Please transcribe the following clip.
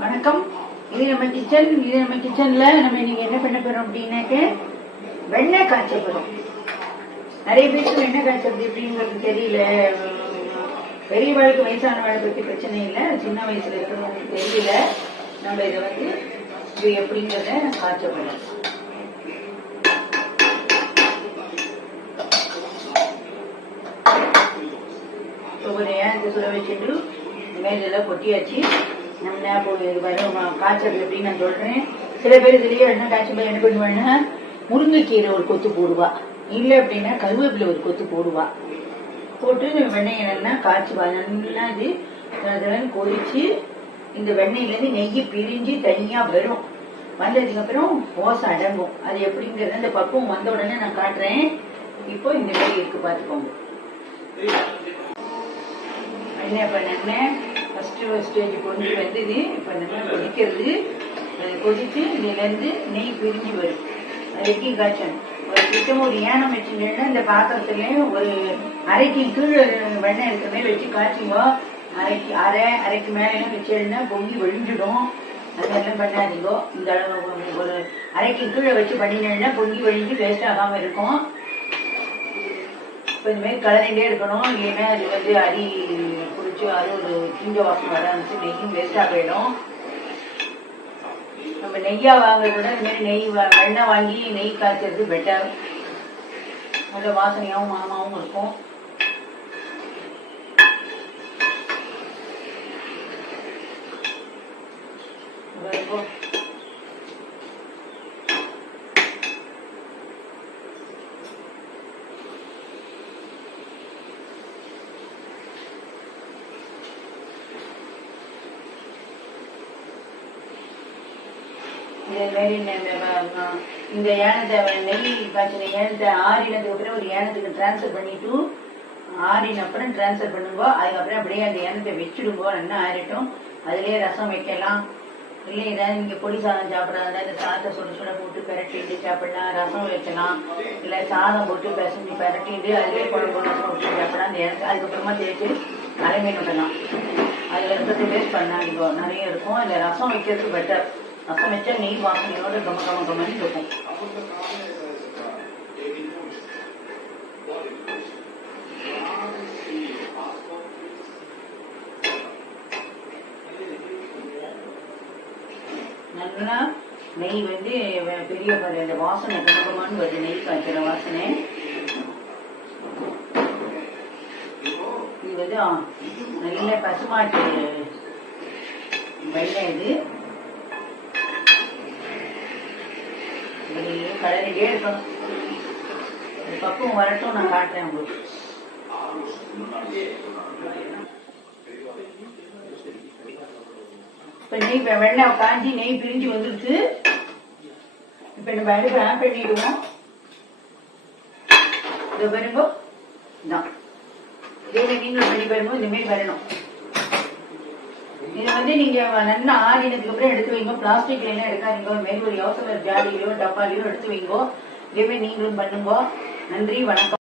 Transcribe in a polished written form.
வணக்கம். இது நம்ம கிச்சன்ல நம்ம இன்னைக்கு என்ன பண்ண போறோம் அப்படின்னாக்க வெண்ணெய் காய்ச்ச போறோம். நிறைய பேருக்கு வெண்ணெய் காய்ச்சது எப்படிங்கிறது தெரியல. பெரியவாளுக்கு வயசானவாளை பற்றி பிரச்சனை இல்லை, சின்ன வயசுல இருக்கிறவங்களுக்கு தெரியல. நம்ம இதை இது எப்படிங்கிறத காய்ச்ச போறோம். ஒரு ஏன் சுட வச்சுட்டு மேலெல்லாம் கொட்டியாச்சு. நம்ம காய்ச்சல் எப்படின்னு நான் சொல்றேன். சில பேர் இதுலயே என்ன காய்ச்சல் என்ன பண்ணுவாங்கன்னா முருங்கைக்கீரை ஒரு கொத்து போடுவா, இல்லை அப்படின்னா கருவேப்பிலை ஒரு கொத்து போடுவா. போட்டு வெண்ணெய் நல்லா காய்ச்சுவா. நல்லா இது அதெல்லாம் கொதிச்சு இந்த வெண்ணெயிலேருந்து நெய்யை பிரிஞ்சு தனியா வரும். வந்ததுக்கு அப்புறம் ஓசை அடங்கும். அது எப்படிங்கிறது அந்த பக்குவம் வந்த உடனே நான் காட்டுறேன். இப்போ இந்த மாதிரி இருக்கு பார்த்துக்கோங்க. வெண்ணெய் பண்ணேன் ஃபர்ஸ்ட் ஸ்டேஜ் கொண்டு வந்தது. இப்போ நம்ம கொதிக்கிறது. கொதிச்சு இதுலேருந்து நெய் பிரிஞ்சு வரும். அது எப்படி காய்ச்சணும், ஒரு கிட்டம் ஒரு ஏனம் வச்சுட்டேன்னா இந்த பாத்திரத்துல ஒரு அரைக்கு கீழே வெண்ணெய் இருக்கிற மாதிரி வச்சு காய்ச்சிங்கோ. அரைக்கு மேலாம் வச்சுன்னா பொங்கி வழிஞ்சிடும். அதெல்லாம் பண்ணாதீங்கோ. இந்த அளவு ஒரு அரைக்கு கீழே வச்சு பண்ணினேன்னா பொங்கி வழிஞ்சு வேஸ்ட் ஆகாம இருக்கும். இப்போ இந்த மாதிரி கலரிண்டே இருக்கணும். இல்லைன்னா அது அடி பிடிச்சி அது ஒரு கிஞ்ச வாசம் வர ஆரம்பிச்சு நெய்யும் வேஸ்டாக போயிடும். நம்ம நெய்யா வாங்க கூட இந்த மாதிரி வெண்ணெய் வாங்கி நெய் காய்ச்சறது பெட்டர். நல்ல வாசனையாகவும் மனமாகவும் இருக்கும். இந்த ஏனத்தை நெய் காய்ச்சின ஏனத்தை ஆறினதுக்கு அப்புறம் ஒரு ஏனத்துக்கு டிரான்ஸ்ஃபர் பண்ணிட்டு ஆறின அப்புறம் டிரான்ஸ்ஃபர் பண்ணுங்கோ. அதுக்கப்புறம் அப்படியே அந்த ஏனத்தை வச்சுடுங்கோ. நல்லா ஆறிட்டும். அதுலயே ரசம் வைக்கலாம். இல்லை ஏதாவது நீங்க பொடி சாதம் சாப்பிடாத இந்த சாதத்தை சுட போட்டு பெரட்டிட்டு சாப்பிடலாம். ரசம் வைக்கலாம். இல்லை சாதம் போட்டு பிசைஞ்சு பெரட்டிட்டு அதுலேயே குழம்பு ரசம் விட்டு சாப்பிடலாம். அந்த ஏனத்தை அதுக்கப்புறமா தேய்ச்சி அரைமீன் விடலாம். அதுல இருக்கிறது வேஸ்ட் பண்ணாங்க நிறைய இருக்கும். அதில் ரசம் வைக்கிறது பெட்டர். ரசம் வச்சா நெய் வாசனையோட கமன்னு இருக்கும். நல்லா நெய் பெரிய இந்த வாசனை கமகமான்னு வருது. நெய் காய்ச்சிற வாசனை. இது நல்ல பசுமாட்டு வெண்ணெய். இது கலரிலே இருக்கணும். பக்குவம் வரட்டும், நான் காட்டுறேன் உங்களுக்கு. இப்ப நெய் வெண்ணெய் காஞ்சி நெய் பிரிஞ்சு வந்துருச்சு. இப்ப நம்ம அடுப்பு ஆன் பண்ணிடுவோம். இதை பாருங்க, இதான் இதே நீங்களும் பண்ணி பாருங்க. இந்த மாதிரி வரணும். இது நீங்க நல்லா ஆறினதுக்கு அப்புறம் எடுத்து வைங்க. பிளாஸ்டிக்ல எல்லாம் எடுக்காதீங்க. மேல் ஒரு யோசனை ஜாடியிலோ டப்பாலையோ எடுத்து வைங்கோ. இதே மாதிரி நீங்களும் பண்ணுங்க. நன்றி, வணக்கம்.